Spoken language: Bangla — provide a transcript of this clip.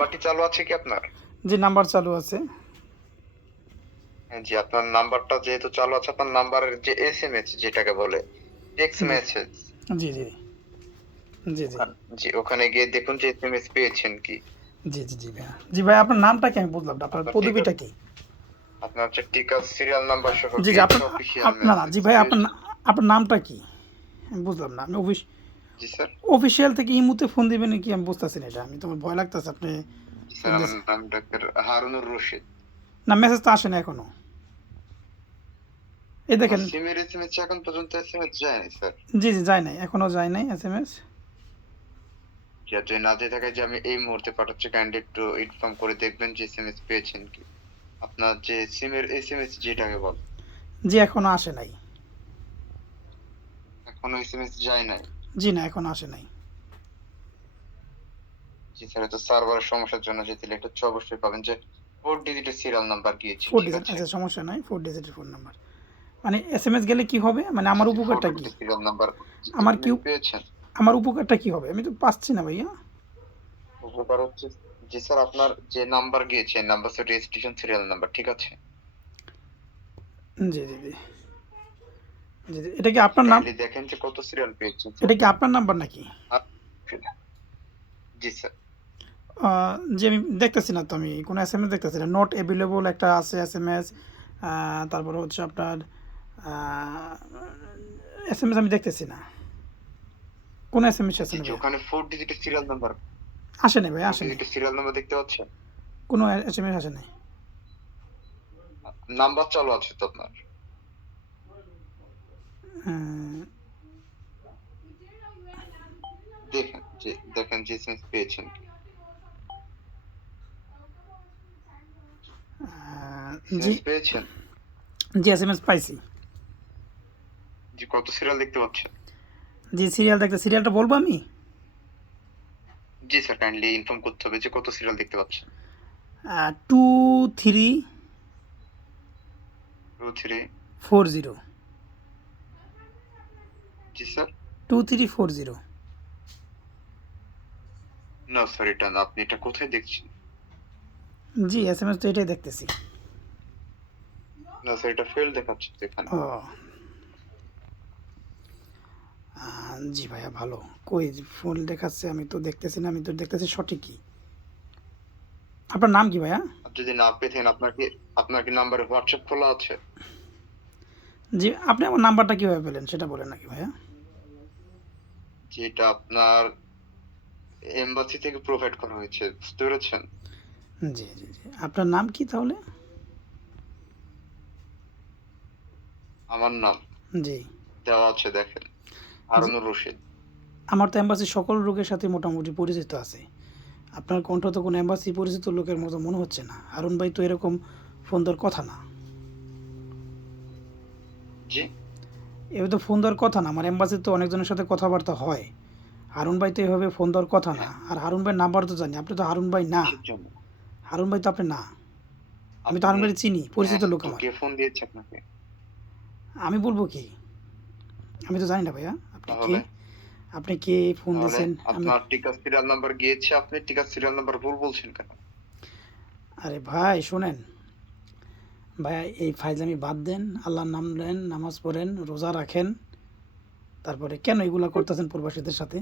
নাম্বারটি চালু আছে কি আপনার? জি নাম্বার চালু আছে। হ্যাঁ, জি আপনার নাম্বারটা যেহেতু চালু আছে, আপনার নাম্বারের যে এসএমএস যেটাকে বলে টেক্সট জি মেসেজ, জি জি জি জি জি ওখানে গিয়ে দেখুন যে এসএমএস পেয়েছেন কি। জি জি জি ভাইয়া। জি ভাই, আপনার নামটা কি আমি বুঝলাম না, আপনার আপনার টিকার পদবিটা কি? আপনার হচ্ছে টিকার সিরিয়াল নাম্বার সহ জি জি গিয়েছে আপনার অফিসিয়াল না না মেসেজ জি ভাই, আপনার পেয়েছেন। আপনার নামটা কি আমি বুঝলাম না। আমি জি স্যার। অফিসিয়াল থেকে ইমুতে ফোন দিবেন নাকি আমি বুঝতেছি না এটা। আমি তোমার ভয় লাগতেছে আপনি জি ফোন স্যার, আমার দিয়েছেন। নাম ডাক্তার হারুনুর রশিদ। না, মেসেজ তো আসে না এখনো। এই আমার দেখেন। সিমের এসএমএস এখন পর্যন্ত এসএমএস যায়নি স্যার। জি জি যায় নাই, এখনো যায় নাই SMS। যাতে না যেয়ে থাকে যে আমি এই মুহূর্তে পাঠাচ্ছি, কাইন্ডলি একটু ইনফর্ম করে দেখবেন যে এসএমএস পেয়েছেন কি। আপনার যে সিমের এসএমএস যেটাকে বলে, জি এখনো আসে নাই। এখনো এসএমএস যায় নাই। জি না, এখনো আসে নাই। জি স্যার, এটা সার্ভারের সমস্যার জন্য যে সিলেক্ট হচ্ছে, অবশ্যই পাবেন যে 4 ডিজিটের সিরিয়াল নাম্বার গিয়েছে, 4 ঠিক ডিজিট, আছে? আচ্ছা সমস্যা নাই, 4 ডিজিটের ফোন নাম্বার। মানে SMS গেলে কি হবে, মানে জি, আমার জি 4 উপকারটা কি? ডিজিটের সিরিয়াল নাম্বার আমার কি এসএমএস পেয়েছেন। আমার উপকারটা কি হবে? আমি তো পাচ্ছি না ভাইয়া। উপকার হচ্ছে, জি স্যার আপনার যে নাম্বার গিয়েছে number set registration serial number, ঠিক আছে? জি জি জি জি জি। এটা কি জি আপনার নাম? কাইন্ডলি দেখেন যে কত সিরিয়াল পেয়েছেন স্যার। এটা কি আপনার নাম্বার নাকি? জি স্যার। জি আমি দেখতেছি না তো, আমি কোনো SMS দেখতেছি না। নট অ্যাভেলেবল একটা আছে SMS। তারপরে হচ্ছে আপনার SMS আমি দেখতেছি না। কোনো SMS আসে জি না জি, ভাইয়া। ওখানে 4 ডিজিটের সিরিয়াল নাম্বার, আসে নাই ভাইয়া, 4 আসে নাই। ডিজিটের সিরিয়াল নাম্বার দেখতে পাচ্ছেন? কোনো SMS আসে নাই। নাম্বার চালু আছে তো আপনার? আহ, দেখেন যে এসএমএস পেয়েছেন কি। জি এসএমএস পেয়েছেন? জি SMS পাইছি। জি কত সিরিয়াল দেখতে পাচ্ছেন? জি সিরিয়াল দেখতে, সিরিয়ালটা বলবো আমি? জি স্যার, কাইন্ডলি ইনফর্ম করতে হবে যে কত সিরিয়াল দেখতে পাচ্ছেন। 2340। 23, জি স্যার। 2340। না স্যার, এটা না, আপনি এটা কোথায় দেখছেন? জি SMS তো এটাই দেখতেছি। না স্যার, এটা ফেল দেখাচ্ছে তো এখানে। ও জি ভাইয়া ভালো। কই ফোন দেখাচ্ছে, আমি তো দেখতেছি না, আমি তো দেখতেছি সঠিকই। আপনার নাম কি ভাইয়া? আপনি যদি না পেয়ে থাকেন, আপনার কি নাম্বারে হোয়াটসঅ্যাপ খোলা আছে? জি, আপনি আমার নাম্বারটা কিভাবে পেলেন সেটা বলেন নাকি ভাইয়া? যেটা আপনার এমবাসি থেকে প্রোভাইড করা হয়েছে, বুঝতে পেরেছেন? জি জি জি। আপনার নাম কি তাহলে? আমার নাম জি দেওয়া আছে, দেখেন, জি। হারুনুর রশিদ। আমার তো এম্বাসির সকল লোকের সাথে মোটামুটি পরিচিত আছে। আপনার কণ্ঠ তো কোনো এম্বাসি পরিচিত লোকের মতো মনে হচ্ছে না। হারুন ভাই তো এরকম ফোন দেওয়ার কথা না। জি এভাবে তো ফোন দেওয়ার কথা না। আমার এম্বাসিতে তো অনেকজনের সাথে কথাবার্তা হয়। হারুন ভাই তো এভাবে ফোন দেওয়ার কথা না। হ্যাঁ, আর হারুন ভাইয়ের নাম্বার তো জানি। আপনি তো হারুন ভাই না। কিসের জন্য? হারুন ভাই তো আপনি না। আমি তো হারুন আপনি, ভাইকে চিনি, হ্যাঁ পরিচিত লোক তো আমার। কে ফোন দিয়েছে আপনাকে? আমি বলবো কি? আমি তো জানি না ভাইয়া। আপনি কে? তাহলে আপনি কে ফোন তাহলে দিয়েছেন? আমি আপনার টিকার সিরিয়াল নাম্বার গিয়েছে, আপনি টিকার সিরিয়াল নাম্বার ভুল বলছেন কেন? আরে ভাই শোনেন, ভাইয়া এই ফাইজলামি বাদ দেন, আল্লাহর নাম নেন, নামাজ পড়েন, রোজা রাখেন। তারপরে কেন এগুলা করতেছেন প্রবাসীদের সাথে?